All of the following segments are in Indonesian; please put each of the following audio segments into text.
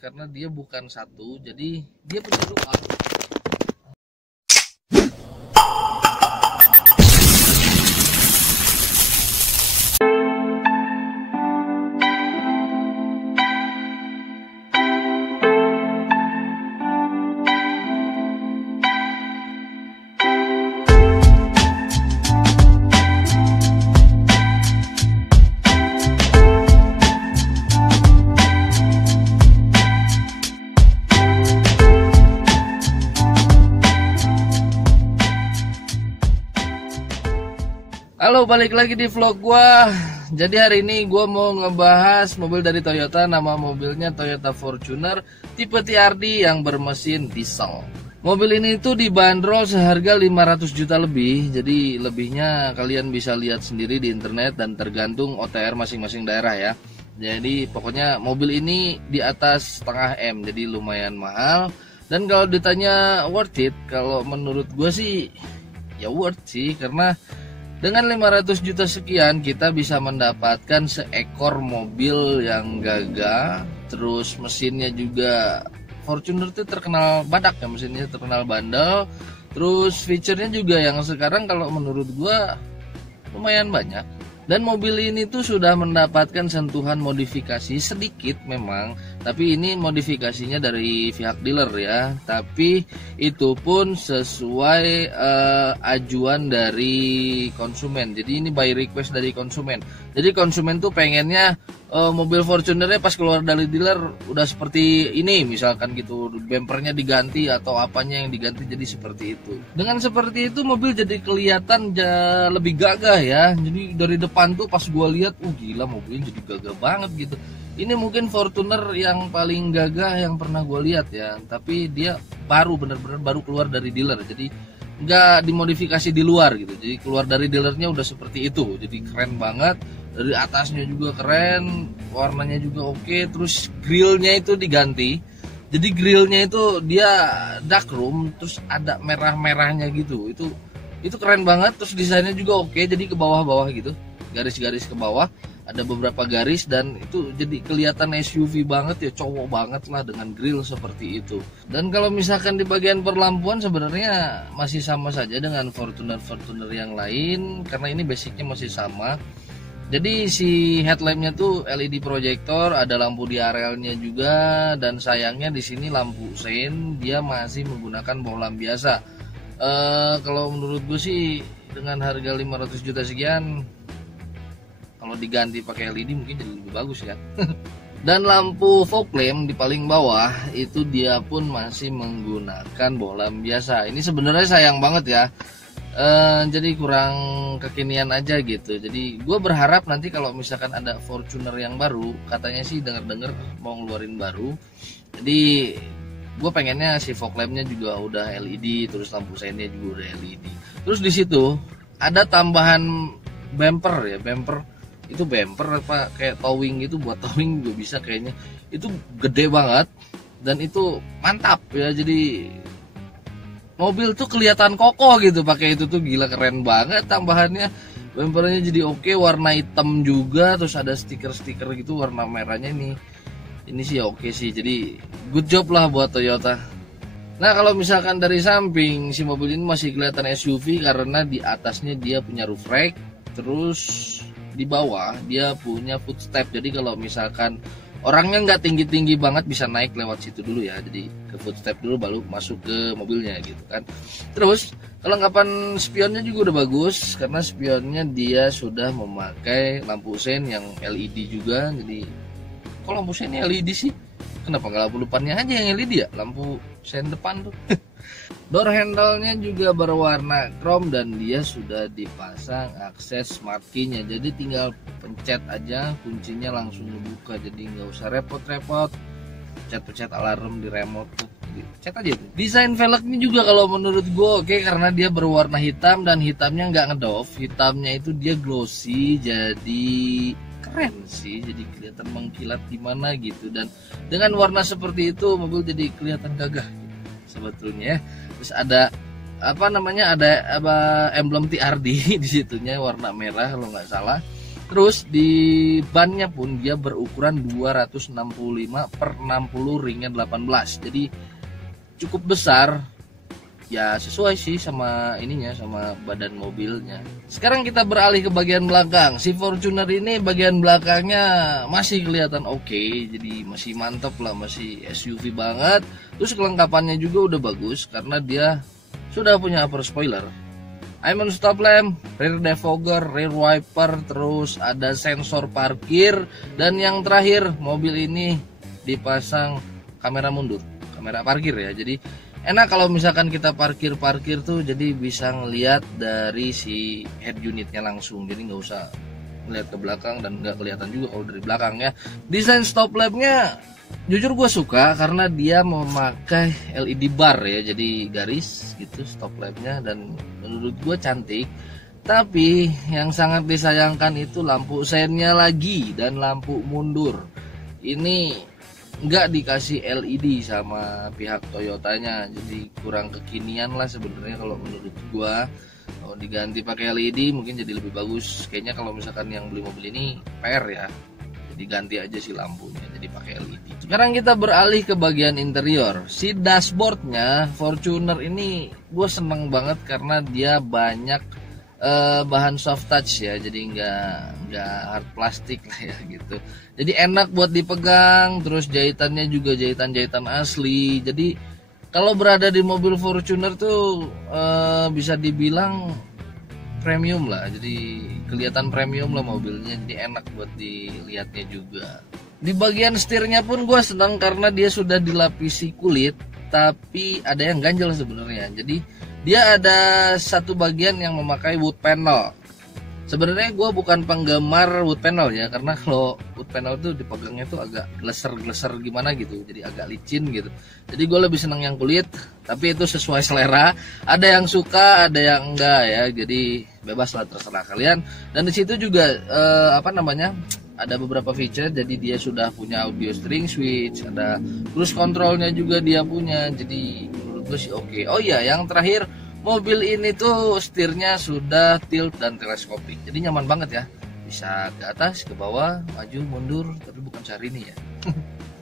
karena dia bukan satu, jadi dia punya dua. Halo, balik lagi di vlog gua. Jadi hari ini gua mau ngebahas mobil dari Toyota. Nama mobilnya Toyota Fortuner tipe TRD yang bermesin diesel. Mobil ini tuh dibanderol seharga 500 juta lebih. Jadi lebihnya kalian bisa lihat sendiri di internet dan tergantung OTR masing-masing daerah ya. Jadi pokoknya mobil ini di atas setengah M, jadi lumayan mahal. Dan kalau ditanya worth it, kalau menurut gua sih ya worth sih, karena dengan 500 juta sekian kita bisa mendapatkan seekor mobil yang gagah. Terus mesinnya juga, Fortuner itu terkenal badak ya, mesinnya terkenal bandel. Terus fiturnya juga yang sekarang kalau menurut gua lumayan banyak. Dan mobil ini tuh sudah mendapatkan sentuhan modifikasi sedikit memang, tapi ini modifikasinya dari pihak dealer ya. Tapi itu pun sesuai ajuan dari konsumen. Jadi ini by request dari konsumen. Jadi konsumen tuh pengennya mobil Fortunernya pas keluar dari dealer udah seperti ini misalkan gitu, bempernya diganti atau apanya yang diganti jadi seperti itu. Dengan seperti itu mobil jadi kelihatan lebih gagah ya. Jadi dari depan tuh pas gua lihat, gila mobilnya jadi gagah banget gitu. Ini mungkin Fortuner yang paling gagah yang pernah gua lihat ya. Tapi dia baru, bener-bener baru keluar dari dealer. Jadi nggak dimodifikasi di luar gitu. Jadi keluar dari dealernya udah seperti itu. Jadi keren banget. Dari atasnya juga keren, warnanya juga oke. Terus grillnya itu diganti. Jadi grillnya itu dia dark room, terus ada merah-merahnya gitu. Itu keren banget. Terus desainnya juga oke. Jadi ke bawah-bawah gitu, garis-garis ke bawah. Ada beberapa garis dan itu jadi kelihatan SUV banget ya, cowok banget lah dengan grill seperti itu. Dan kalau misalkan di bagian perlampuan sebenarnya masih sama saja dengan Fortuner yang lain, karena ini basicnya masih sama. Jadi si headlampnya tuh LED projector, ada lampu di arealnya juga, dan sayangnya di sini lampu sein dia masih menggunakan bohlam biasa. Kalau menurut gue sih dengan harga 500 juta sekian, kalau diganti pakai LED mungkin jadi lebih bagus ya. Dan lampu fog lamp di paling bawah itu dia pun masih menggunakan bohlam biasa. Ini sebenarnya sayang banget ya. Jadi kurang kekinian aja gitu. Jadi gue berharap nanti kalau misalkan ada Fortuner yang baru, katanya sih denger-denger mau ngeluarin baru. Jadi gue pengennya si fog lampnya juga udah LED, terus lampu seinnya juga udah LED. Terus di situ ada tambahan bumper ya, bumper itu bumper apa kayak towing gitu, buat towing juga bisa kayaknya. Itu gede banget dan itu mantap ya. Jadi mobil tuh kelihatan kokoh gitu pakai itu tuh, gila keren banget tambahannya. Bumpernya jadi oke, warna hitam juga, terus ada stiker-stiker gitu warna merahnya nih. Ini sih oke sih. Jadi good job lah buat Toyota. Nah, kalau misalkan dari samping si mobil ini masih kelihatan SUV karena di atasnya dia punya roof rack, terus di bawah dia punya footstep. Jadi kalau misalkan orangnya nggak tinggi-tinggi banget bisa naik lewat situ dulu ya. Jadi ke footstep dulu baru masuk ke mobilnya gitu kan. Terus kelengkapan spionnya juga udah bagus karena spionnya dia sudah memakai lampu sein yang LED juga. Jadi kok lampu seinnya LED sih? Kenapa nggak lampu depannya aja yang LED ya? Lampu sein depan tuh. Door handle-nya juga berwarna chrome dan dia sudah dipasang akses smart key-nya. Jadi tinggal pencet aja, kuncinya langsung dibuka. Jadi nggak usah repot-repot pencet-pencet alarm di remote tuh. Jadi pencet aja tuh. Desain velgnya juga kalau menurut gue oke, karena dia berwarna hitam dan hitamnya nggak ngedove. Hitamnya itu dia glossy, jadi keren sih. Jadi kelihatan mengkilat gimana gitu. Dan dengan warna seperti itu mobil jadi kelihatan gagah gitu, sebetulnya. Terus ada apa namanya, ada emblem TRD di situnya warna merah kalau nggak salah. Terus di bannya pun dia berukuran 265 per 60 ringnya 18. Jadi cukup besar. Ya sesuai sih sama ininya, sama badan mobilnya. Sekarang kita beralih ke bagian belakang. Si Fortuner ini bagian belakangnya masih kelihatan oke, jadi masih mantap lah, masih SUV banget. Terus kelengkapannya juga udah bagus karena dia sudah punya upper spoiler, Iron stop lamp, rear defogger, rear wiper, terus ada sensor parkir, dan yang terakhir mobil ini dipasang kamera mundur, kamera parkir ya. Jadi enak kalau misalkan kita parkir tuh, jadi bisa ngelihat dari si head unitnya langsung, jadi nggak usah ngeliat ke belakang dan nggak kelihatan juga kalau dari belakang ya. Desain stop lampnya jujur gue suka karena dia memakai LED bar ya, jadi garis gitu stop lampnya, dan menurut gue cantik. Tapi yang sangat disayangkan itu lampu sennya lagi dan lampu mundur ini nggak dikasih LED sama pihak Toyotanya, jadi kurang kekinian lah sebenarnya kalau menurut gue. Kalau diganti pakai LED mungkin jadi lebih bagus kayaknya. Kalau misalkan yang beli mobil ini PR ya, diganti aja sih lampunya jadi pakai LED. Sekarang kita beralih ke bagian interior. Si dashboardnya Fortuner ini gue seneng banget karena dia banyak bahan soft touch ya, jadi nggak hard plastik lah ya gitu. Jadi enak buat dipegang, terus jahitannya juga jahitan asli. Jadi kalau berada di mobil Fortuner tuh bisa dibilang premium lah, jadi kelihatan premium lah mobilnya, jadi enak buat dilihatnya juga. Di bagian setirnya pun gue senang karena dia sudah dilapisi kulit, tapi ada yang ganjel sebenarnya. Jadi dia ada satu bagian yang memakai wood panel. Sebenarnya gue bukan penggemar wood panel ya, karena kalau wood panel tuh dipegangnya tuh agak gleser gimana gitu, jadi agak licin gitu. Jadi gue lebih senang yang kulit, tapi itu sesuai selera. Ada yang suka, ada yang enggak ya. Jadi bebas lah, terserah kalian. Dan di situ juga ada beberapa feature. Jadi dia sudah punya audio steering switch, ada cruise controlnya juga dia punya. Jadi menurut gue sih oke. Oh iya, yang terakhir, mobil ini tuh setirnya sudah tilt dan teleskopik, jadi nyaman banget ya, bisa ke atas, ke bawah, maju, mundur, tapi bukan Syahrini ya.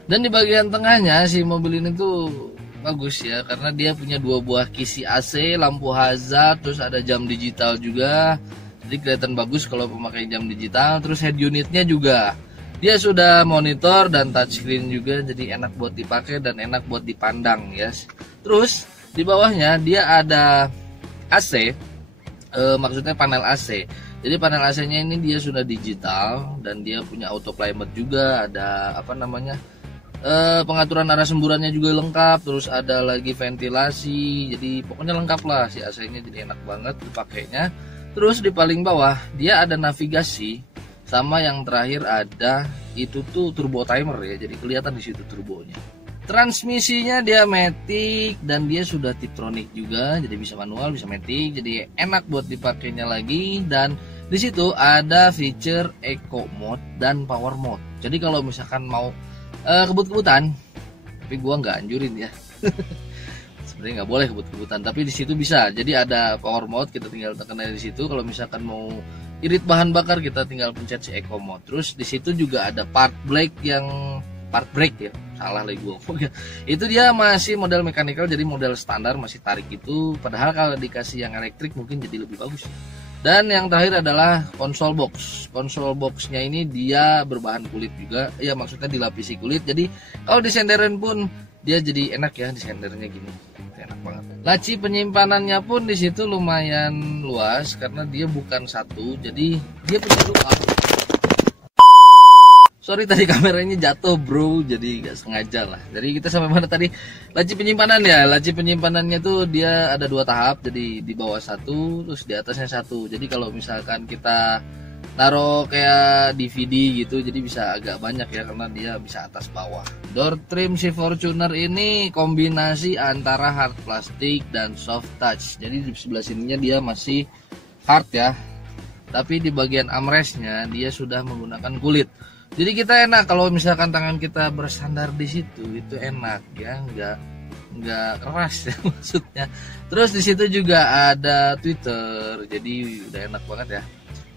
Dan di bagian tengahnya si mobil ini tuh bagus ya, karena dia punya 2 buah kisi AC, lampu hazard, terus ada jam digital juga, jadi kelihatan bagus kalau memakai jam digital. Terus head unitnya juga dia sudah monitor dan touchscreen juga, jadi enak buat dipakai dan enak buat dipandang ya. Terus di bawahnya dia ada AC, maksudnya panel AC. Jadi panel AC-nya ini dia sudah digital dan dia punya auto climate juga, ada pengaturan arah semburannya juga lengkap, terus ada lagi ventilasi, jadi pokoknya lengkap lah si AC-nya, jadi enak banget dipakainya. Terus di paling bawah dia ada navigasi, sama yang terakhir ada itu tuh turbo timer ya, jadi kelihatan di situ turbonya. Transmisinya dia matic dan dia sudah Tiptronic juga, jadi bisa manual, bisa matic, jadi enak buat dipakainya lagi. Dan di situ ada feature Eco Mode dan Power Mode. Jadi kalau misalkan mau kebut-kebutan, tapi gua nggak anjurin ya. Sebenarnya nggak boleh kebut-kebutan, tapi di situ bisa. Jadi ada Power Mode, kita tinggal tekan di situ. Kalau misalkan mau irit bahan bakar, kita tinggal pencet si Eco Mode. Terus di situ juga ada part brake ya, salah lagi gue. Itu dia masih model mechanical, jadi model standar masih tarik itu. Padahal kalau dikasih yang elektrik mungkin jadi lebih bagus. Dan yang terakhir adalah console box. Console boxnya ini dia berbahan kulit juga, ya maksudnya dilapisi kulit. Jadi kalau disenderin pun dia jadi enak ya, disendernya gini, enak banget. Laci penyimpanannya pun di situ lumayan luas karena dia bukan satu, jadi dia punya 2. Sorry tadi kameranya jatuh bro, jadi gak sengaja lah. Jadi kita sampai mana tadi? Laci penyimpanan ya. Laci penyimpanannya tuh dia ada 2 tahap. Jadi di bawah 1, terus di atasnya 1. Jadi kalau misalkan kita naruh kayak DVD gitu, jadi bisa agak banyak ya, karena dia bisa atas bawah. Door trim si Fortuner ini kombinasi antara hard plastik dan soft touch. Jadi di sebelah sininya dia masih hard ya, tapi di bagian armrestnya dia sudah menggunakan kulit. Jadi kita enak kalau misalkan tangan kita bersandar di situ, itu enak ya, nggak keras ya maksudnya. Terus di situ juga ada Twitter, jadi udah enak banget ya.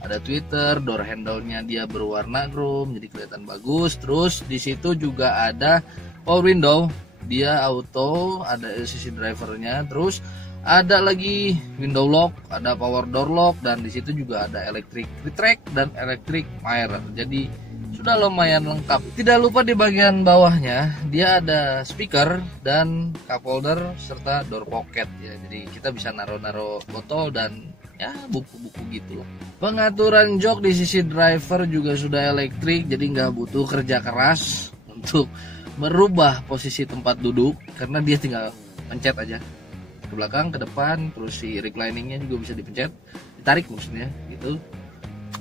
ada tweeter, door handle-nya dia berwarna chrome jadi kelihatan bagus. Terus di situ juga ada power window, dia auto, ada LCD drivernya. Terus ada lagi window lock, ada power door lock, dan di situ juga ada electric retract dan electric mirror. Jadi sudah lumayan lengkap. Tidak lupa di bagian bawahnya dia ada speaker dan cup holder serta door pocket ya. Jadi kita bisa naruh-naruh botol dan ya buku-buku gitu loh. Pengaturan jok di sisi driver juga sudah elektrik, jadi nggak butuh kerja keras untuk merubah posisi tempat duduk karena dia tinggal pencet aja ke belakang, ke depan. Terus si recliningnya juga bisa dipencet, ditarik maksudnya gitu.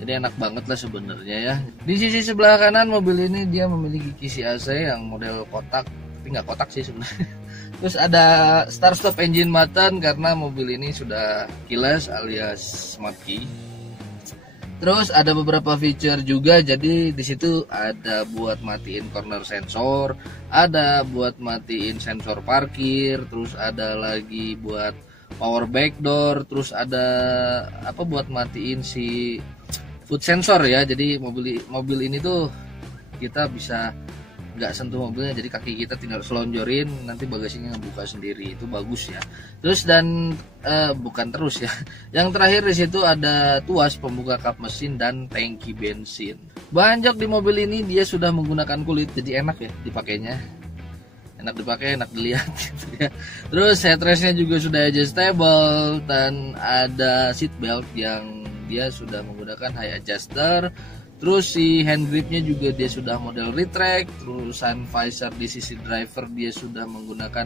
Jadi enak banget lah sebenarnya ya. Di sisi sebelah kanan mobil ini dia memiliki kisi AC yang model kotak, tapi nggak kotak sih sebenarnya. Terus ada start stop engine button karena mobil ini sudah keyless alias smart key. Terus ada beberapa feature juga, jadi di situ ada buat matiin corner sensor, ada buat matiin sensor parkir, terus ada lagi buat power back door, terus ada apa buat matiin si foot sensor ya. Jadi mobil ini tuh kita bisa nggak sentuh mobilnya, jadi kaki kita tinggal selonjorin, nanti bagasinya ngebuka sendiri. Itu bagus ya. Terus dan bukan terus ya, yang terakhir di situ ada tuas pembuka kap mesin dan tangki bensin. Bahan jok di mobil ini dia sudah menggunakan kulit, jadi enak ya dipakainya, enak dipakai, enak dilihat gitu ya. Terus headrestnya juga sudah adjustable dan ada seat belt yang dia sudah menggunakan high adjuster. Terus si hand gripnya juga dia sudah model retract. Terus sun visor di sisi driver dia sudah menggunakan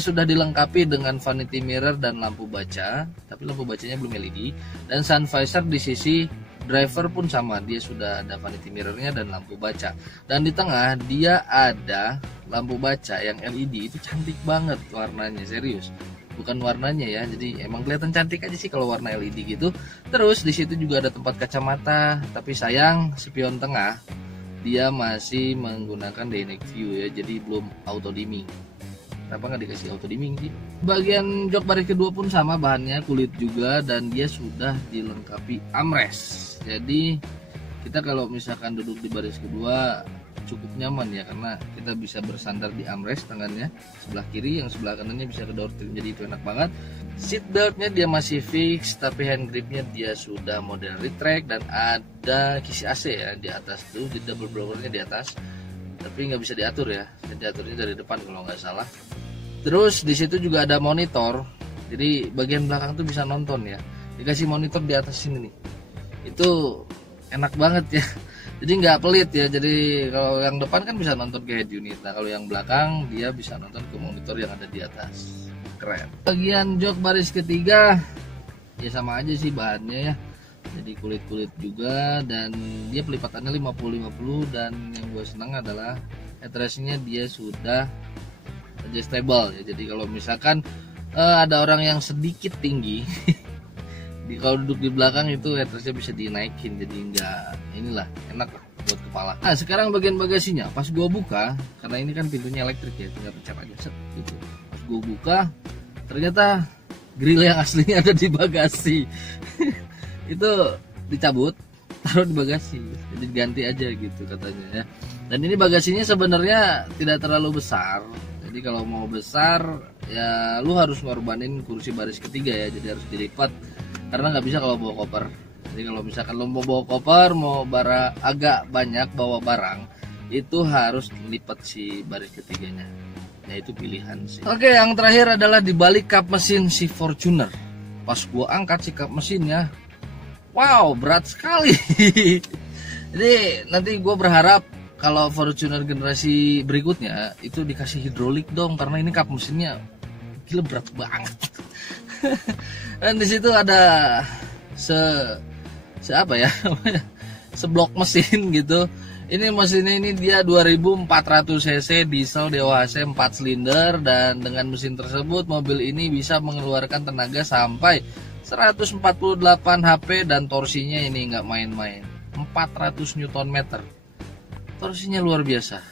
sudah dilengkapi dengan vanity mirror dan lampu baca, tapi lampu bacanya belum LED. Dan sun visor di sisi driver pun sama, dia sudah ada vanity mirrornya dan lampu baca. Dan di tengah dia ada lampu baca yang LED, itu cantik banget warnanya, serius. Bukan warnanya ya, jadi emang kelihatan cantik aja sih kalau warna LED gitu. Terus di situ juga ada tempat kacamata, tapi sayang spion tengah dia masih menggunakan dynamic view ya, jadi belum auto dimming. Kenapa nggak dikasih auto dimming sih? Bagian jok baris kedua pun sama, bahannya kulit juga dan dia sudah dilengkapi armrest. Jadi kita kalau misalkan duduk di baris kedua cukup nyaman ya, karena kita bisa bersandar di armrest, tangannya sebelah kiri, yang sebelah kanannya bisa ke door trim, jadi itu enak banget. Seat beltnya dia masih fix, tapi hand gripnya dia sudah model retract dan ada kisi AC ya di atas tuh, di double blowernya di atas, tapi nggak bisa diatur ya, diaturnya dari depan kalau nggak salah. Terus di situ juga ada monitor, jadi bagian belakang tuh bisa nonton ya, dikasih monitor di atas sini nih, itu enak banget ya. Jadi nggak pelit ya, jadi kalau yang depan kan bisa nonton ke head unit, nah kalau yang belakang dia bisa nonton ke monitor yang ada di atas. Keren. Bagian jok baris ketiga ya sama aja sih bahannya ya, jadi kulit-kulit juga dan dia pelipatannya 50-50. Dan yang gue senang adalah headrestnya dia sudah adjustable ya, jadi kalau misalkan ada orang yang sedikit tinggi kalau duduk di belakang itu headrestnya bisa dinaikin, jadi nggak inilah, enak lah buat kepala. Nah sekarang bagian bagasinya pas gua buka, karena ini kan pintunya elektrik ya, tinggal pencet aja set gitu. Pas gua buka ternyata grill yang aslinya ada di bagasi itu dicabut, taruh di bagasi, jadi ganti aja gitu katanya ya. Dan ini bagasinya sebenarnya tidak terlalu besar, jadi kalau mau besar ya lu harus ngorbanin kursi baris ketiga ya, jadi harus dilipat karena nggak bisa kalau bawa koper. Jadi kalau misalkan lo mau bawa koper, mau agak banyak bawa barang, itu harus lipat si baris ketiganya. Ya itu pilihan sih. Oke, yang terakhir adalah di balik kap mesin si Fortuner. Pas gua angkat si kap mesinnya, wow berat sekali. Jadi nanti gua berharap kalau Fortuner generasi berikutnya itu dikasih hidrolik dong, karena ini kap mesinnya gila berat banget. Dan di situ ada apa ya seblok mesin gitu. Ini mesinnya ini dia 2400 cc diesel DOHC 4 silinder, dan dengan mesin tersebut mobil ini bisa mengeluarkan tenaga sampai 148 HP dan torsinya ini nggak main-main, 400 Nm. Torsinya luar biasa,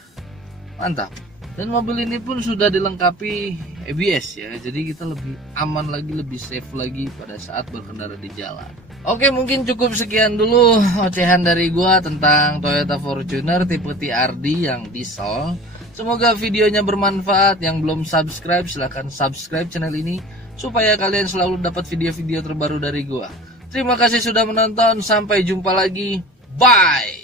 mantap. Dan mobil ini pun sudah dilengkapi ABS ya, jadi kita lebih aman lagi, lebih safe lagi pada saat berkendara di jalan. Oke, mungkin cukup sekian dulu ocehan dari gua tentang Toyota Fortuner tipe TRD yang diesel. Semoga videonya bermanfaat. Yang belum subscribe silahkan subscribe channel ini supaya kalian selalu dapat video-video terbaru dari gua. Terima kasih sudah menonton, sampai jumpa lagi. Bye.